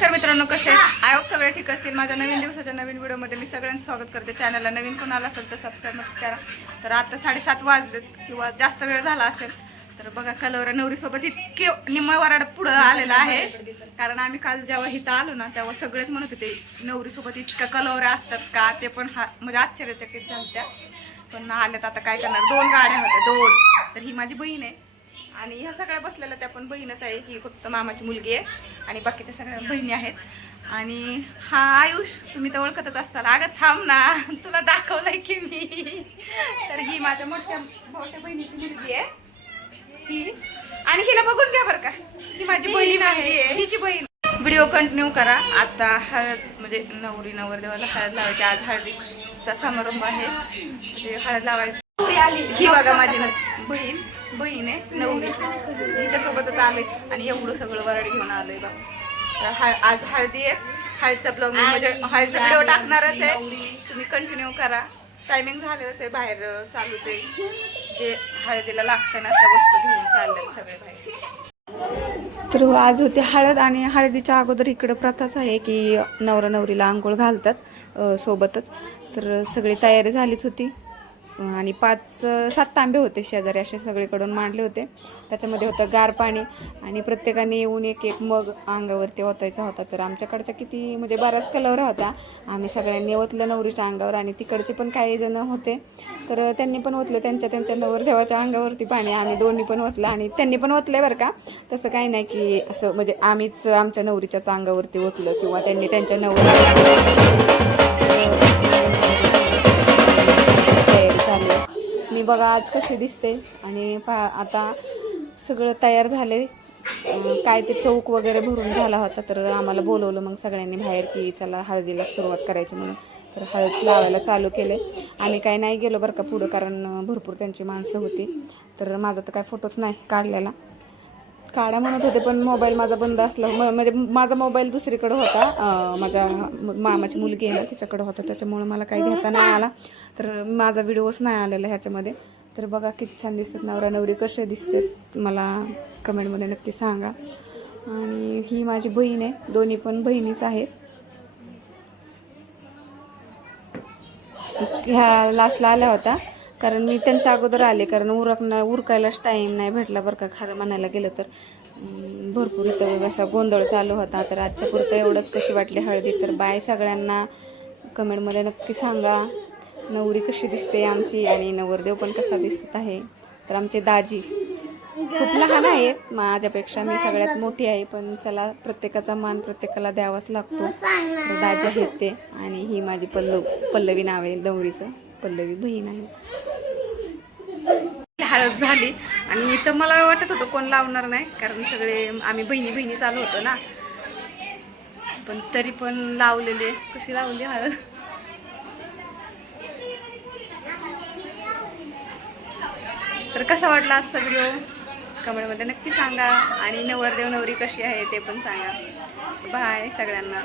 नमस्कार मित्रांनो, कसे आय होप सगळे ठीक असतील। माझ्या नवीन दिवसाच्या नवीन व्हिडिओमध्ये मी सगळ्यांचं स्वागत करते। चॅनलला नवीन कोणाला असेल तर सबस्क्राईब नक्की करा। तर आता 7:30 वाजलेत किंवा जास्त वेळ झाला असेल तर बघा कलवऱ्या नवरीसोबत इतके निम्मा वराड पुढं आलेला आहे। कारण आम्ही काल जेव्हा इथं आलो ना तेव्हा सगळेच म्हणत होते नवरीसोबत इतक्या कलवऱ्या असतात का, ते पण म्हणजे आश्चर्यचकित झाल्या। पण आल्यात आता काय करणार, 2 गाड्या होत्या 2। तर ही माझी बहीण आहे आणि ह्या सगळ्या बसलेल्या त्या पण बहीणच आहे। ही फक्त मामाची मुलगी आहे आणि बाकीच्या सगळ्या बहिणी आहेत। आणि हा आयुष, तुम्ही तर ओळखतच असाल। अगं थांब ना, तुला दाखवलंय की मी। तर ही माझ्या मोठ्या बहिणीची मुलगी आहे ही, आणि हिला बघून घ्या बरं का, ही माझी बहीण आहे, हिची बहीण। व्हिडिओ कंटिन्यू करा। आता हळद म्हणजे नवरी नवरदेवाला हळद लावायची, आज हळदीचा समारंभ आहे, म्हणजे हळद लावायची। ही बघा माझी बहीण आहे नवरी, हिच्यासोबतच आले आणि एवढं सगळं वराड घेऊन आलोय बघा। तर आज हळदी आहे, हळदीचा ब्लॉग म्हणजे हळदीचा व्हिडिओ टाकणारच आहे, तुम्ही कंटिन्यू करा। टायमिंग झालेलंच आहे, बाहेर चालूच आहे, जे हळदीला लागतं ना त्या वस्तू घेऊन चालल्यात सगळे बाहेर। तर आज होते हळद आणि हळदीच्या अगोदर इकडं प्रथाच आहे की नवरा नवरीला आंघोळ घालतात सोबतच। तर सगळी तयारी झालीच होती आणि 5-7 तांबे होते शेजारी असे सगळीकडून मांडले होते। त्याच्यामध्ये होतं गार पाणी आणि प्रत्येकाने येऊन एक मग अंगावरती ओतायचा होता। तर आमच्याकडच्या किती म्हणजे बऱ्याच कलवऱ्या होत्या, आम्ही सगळ्यांनी ओतलं नवरीच्या अंगावर आणि तिकडचे पण काही जण होते तर त्यांनी पण ओतलं त्यांच्या नवरदेवाच्या अंगावरती पाणी। आम्ही दोन्ही पण ओतलं आणि त्यांनी पण ओतलंय बरं का, तसं काही नाही की असं म्हणजे आम्हीच आमच्या नवरीच्याच अंगावरती ओतलं किंवा त्यांनी त्यांच्या मी बघा आज कशी दिसते आणि आता सगळं तयार झाले। काय ते चौक वगैरे भरून झाला होता तर आम्हाला बोलवलं मग सगळ्यांनी बाहेर की चला हळदीला सुरुवात करायची म्हणून। तर हळद लावायला चालू केले। आम्ही काही नाही गेलो बरं का पुढं, कारण भरपूर त्यांची माणसं होती। तर माझा तर काय फोटोच नाही काढलेला, काढा म्हणत होते पण मोबाईल माझा बंद असला, म्हणजे माझा मोबाईल दुसरीकडे होता, माझ्या मामाची मुलगी आहे ना तिच्याकडे होता, त्याच्यामुळे मला काही घेता नाही आला। तर माझा व्हिडिओच नाही आलेला ह्याच्यामध्ये। तर बघा किती छान दिसतात, नवरा नवरी कसे दिसतात मला कमेंटमध्ये नक्की सांगा। आणि ही माझी बहीण आहे, दोन्ही पण बहिणीच आहेत। ह्या लास्टला आल्या होता कारण मी त्यांच्या अगोदर आले, कारण उरकायलाच टाईम नाही भेटला बरं का खरं म्हणायला गेलं तर। भरपूर इथं असा गोंधळ चालू होता। तर आजच्या पुरतं एवढंच। कशी वाटली हळदी तर बाय सगळ्यांना, कमेंटमध्ये नक्की सांगा नवरी कशी दिसते आमची आणि नवरदेव पण कसा दिसत आहे। तर आमचे दाजी खूप लहान आहेत माझ्यापेक्षा, मी सगळ्यात मोठी आहे, पण चला प्रत्येकाचा मान प्रत्येकाला द्यावाच लागतो। तर दाजी आहेत ते, आणि ही माझी पल्लवी नाव आहे नवरीचं, पल्लवी बहीण आहे। हळद झाली आणि इथं मला वाटत होतं कोण लावणार नाही, कारण सगळे आम्ही बहिणी चालू होतो ना, पण तरी पण लावलेले। कशी लावली हळद, तर कसा वाटला आजचा व्हिडिओ कमेंटमध्ये नक्की सांगा, आणि नवरदेव नवरी कशी आहे ते पण सांगा। बाय सगळ्यांना।